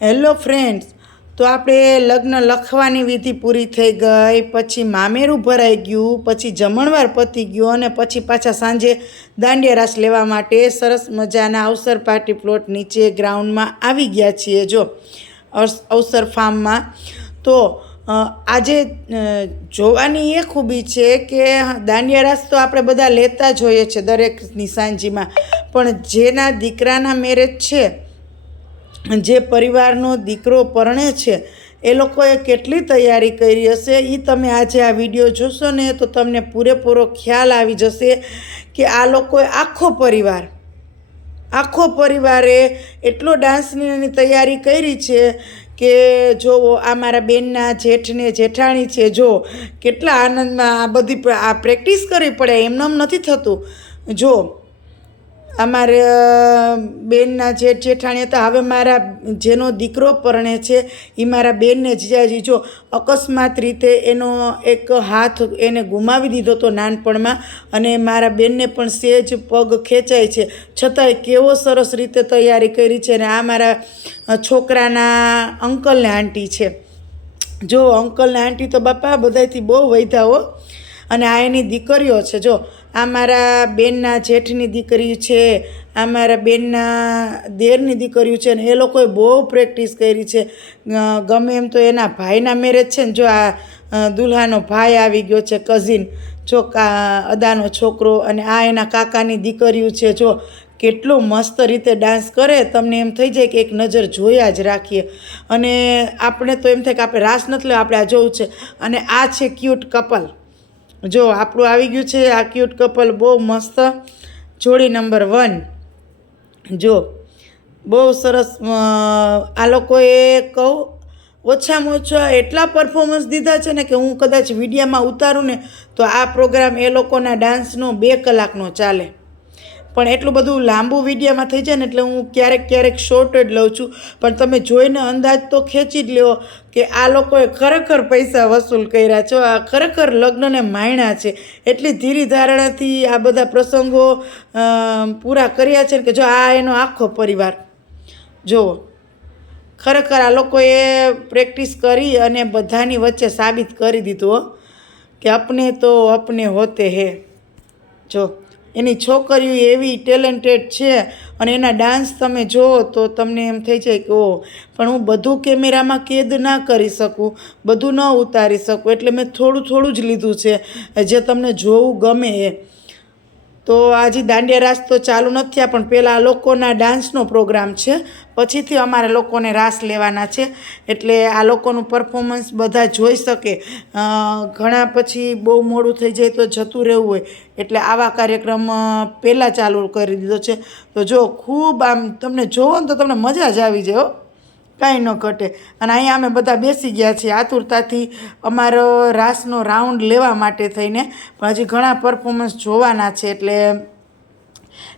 Hello friends, તો આપણે લગ્ન લખવાની વિધિ પૂરી થઈ ગઈ, પછી મામેરું ભરાઈ ગયું, પછી જમણવાર પતી ગયું અને પછી પાછા સાંજે દાંડિયા રાસ લેવા માટે સરસ મજાના અવસર પાર્ટી પ્લોટ નીચે ગ્રાઉન્ડમાં આવી ગયા છીએ. જો અવસર ફાર્મમાં તો આજે જોવાની એ ખૂબી છે કે દાંડિયા રાસ તો આપણે બધા લેતા જ હોઈએ છીએ દરેકની સાંજીમાં, પણ જેના દીકરાના મેરેજ છે, જે પરિવારનો દીકરો પરણે છે, એ લોકોએ કેટલી તૈયારી કરી હશે એ તમે આજે આ વિડીયો જોશો ને તો તમને પૂરેપૂરો ખ્યાલ આવી જશે કે આ લોકોએ આખો પરિવારે એટલો ડાન્સની તૈયારી કરી છે કે જો આ મારા બેનના જેઠને જેઠાણી છે, જો કેટલા આનંદમાં આ બધી આ પ્રેક્ટિસ કરવી પડે, એમનેમ નથી થતું. જો અમારે બેનના જેઠ જેઠાણી હતા, હવે મારા જેનો દીકરો પરણે છે એ મારા બેનને જીજાજી જો અકસ્માત રીતે એનો એક હાથ એને ગુમાવી દીધો હતો નાનપણમાં, અને મારા બેનને પણ સહેજ પગ ખેંચાય છે, છતાંય કેવો સરસ રીતે તૈયારી કરી છે. અને આ મારા છોકરાના અંકલ ને આંટી છે. જો અંકલ ને આંટી તો બાપા બધાથી બહુ વૈધા હો. અને આ એની દીકરીઓ છે. જો આ મારા બેનના જેઠની દીકરી છે, આ મારા બેનના દેરની દીકરીઓ છે, ને એ લોકોએ બહુ પ્રેક્ટિસ કરી છે. ગમે એમ તો એના ભાઈના મેરેજ છે ને, જો આ દુલ્હાનો ભાઈ આવી ગયો છે, કઝિન, જો અદાનો છોકરો, અને આ એના કાકાની દીકરીઓ છે. જો કેટલો મસ્ત રીતે ડાન્સ કરે, તમને એમ થઈ જાય કે એક નજર જોયા જ રાખીએ. અને આપણે તો એમ થાય કે આપણે રાસ નથી લેવા, આપણે આ જોવું છે. અને આ છે ક્યુટ કપલ. જો આપણું આવી ગયું છે આ ક્યુટ કપલ, બહુ મસ્ત જોડી નંબર 1. જો બહુ સરસ. આ લોકોએ કહું ઓછામાં ઓછા એટલા પરફોર્મન્સ દીધા છે ને કે હું કદાચ વિડીયામાં ઉતારું ને તો આ પ્રોગ્રામ એ લોકોના ડાન્સનો 2 કલાકનો ચાલે, પણ એટલું બધું લાંબુ વિડીયામાં થઈ જાય ને એટલે હું ક્યારેક શોર્ટ જ લઉં છું. પણ તમે જોઈને અંદાજ તો ખેંચી જ લ્યો કે આ લોકોએ ખરેખર પૈસા વસૂલ કર્યા છે, આ ખરેખર લગ્નને માણ્યા છે. એટલી ધીરી ધારણાથી આ બધા પ્રસંગો પૂરા કર્યા છે કે જો આ એનો આખો પરિવાર જુઓ, ખરેખર આ લોકોએ પ્રેક્ટિસ કરી અને બધાની વચ્ચે સાબિત કરી દીધું કે અપને તો અપને હોતે હે. જો એની છોકરીઓ એવી ટેલેન્ટેડ છે અને એના ડાન્સ તમે જુઓ તો તમને એમ થઈ જાય કે ઓહ, પણ હું બધું કેમેરામાં કેદ ના કરી શકું, બધું ન ઉતારી શકું, એટલે મેં થોડું જ લીધું છે જે તમને જોવું ગમે એ. તો આજે દાંડિયા રાસ તો ચાલુ નથી થયા, પણ પહેલાં આ લોકોના ડાન્સનો પ્રોગ્રામ છે, પછીથી અમારે લોકોને રાસ લેવાના છે, એટલે આ લોકોનું પરફોર્મન્સ બધા જોઈ શકે. ઘણા પછી બહુ મોડું થઈ જાય તો જતું રહેવું હોય, એટલે આવા કાર્યક્રમ પહેલાં ચાલુ કરી દીધો છે. તો જો ખૂબ આમ તમને જોવો ને તો તમને મજા જ આવી જાય, કાંઈ ન ઘટે. અને અહીંયા અમે બધા બેસી ગયા છીએ આતુરતાથી અમારો રાસનો રાઉન્ડ લેવા માટે થઈને, પણ હજી ઘણા પરફોર્મન્સ જોવાના છે, એટલે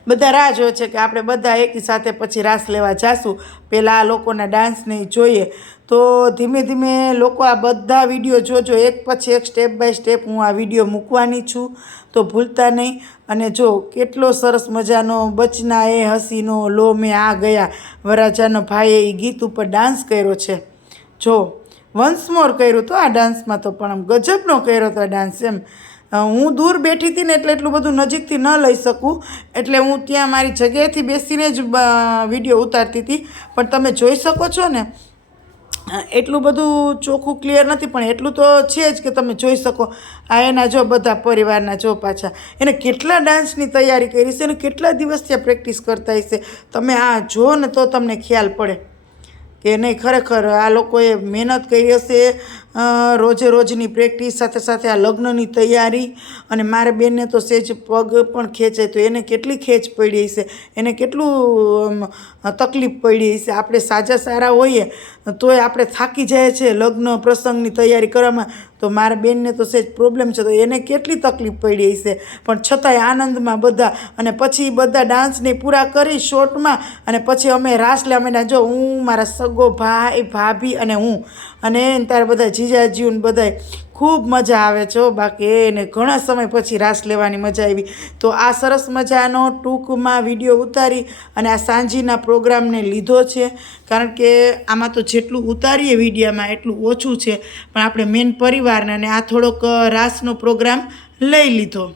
બધા રાહ જોવે છે કે આપણે બધા એકી સાથે પછી રાસ લેવા જાશું. પહેલાં આ લોકોના ડાન્સને જોઈએ. તો ધીમે ધીમે લોકો આ બધા વિડીયો જોજો, એક પછી એક સ્ટેપ બાય સ્ટેપ હું આ વિડીયો મૂકવાની છું, તો ભૂલતા નહીં. અને જો કેટલો સરસ મજાનો બચના એ હસીનો લો મેં આ ગયા વરાજાનો ભાઈએ એ ગીત ઉપર ડાન્સ કર્યો છે. જો વન્સ મોર કર્યું તો આ ડાન્સમાં તો પણ આમ ગજબનો કર્યો તો ડાન્સ. એમ હું દૂર બેઠી હતી ને એટલે એટલું બધું નજીકથી ન લઈ શકું, એટલે હું ત્યાં મારી જગ્યાએથી બેસીને જ વિડીયો ઉતારતી હતી. પણ તમે જોઈ શકો છો ને, એટલું બધું ચોખ્ખું ક્લિયર નથી, પણ એટલું તો છે જ કે તમે જોઈ શકો. આ એના જો બધા પરિવારના જો પાછા એને કેટલા ડાન્સની તૈયારી કરી છે અને કેટલા દિવસથી આ પ્રેક્ટિસ કરતા હશે. તમે આ જો ને તો તમને ખ્યાલ પડે કે નહીં, ખરેખર આ લોકોએ મહેનત કરી હશે, રોજની પ્રેક્ટિસ સાથે સાથે આ લગ્નની તૈયારી. અને મારા બેનને તો સહેજ પગ પણ ખેંચાય તો એને કેટલી ખેંચ પડી હશે, એને કેટલું તકલીફ પડી હશે. આપણે સારા હોઈએ તોય આપણે થાકી જાય છે લગ્ન પ્રસંગની તૈયારી કરવામાં, તો મારા બેનને તો સહેજ પ્રોબ્લેમ છે તો એને કેટલી તકલીફ પડી હશે. પણ છતાંય આનંદમાં બધા, અને પછી બધા ડાન્સને પૂરા કરી શોર્ટમાં, અને પછી અમે રાસ લેવા માંડ્યા. જો હું, મારા સગો ભાઈ ભાભી અને હું, અને તારા બધા જીજાજીઓ ને બધાય ખૂબ મજા આવે છે. બાકી એને ઘણા સમય પછી રાસ લેવાની મજા આવી. તો આ સરસ મજાનો ટૂંકમાં વિડીયો ઉતારી અને આ સાંજીના પ્રોગ્રામને લીધો છે, કારણ કે આમાં તો જેટલું ઉતારીએ વિડીયામાં એટલું ઓછું છે, પણ આપણે મેન પરિવારને અને આ થોડોક રાસનો પ્રોગ્રામ લઈ લીધો.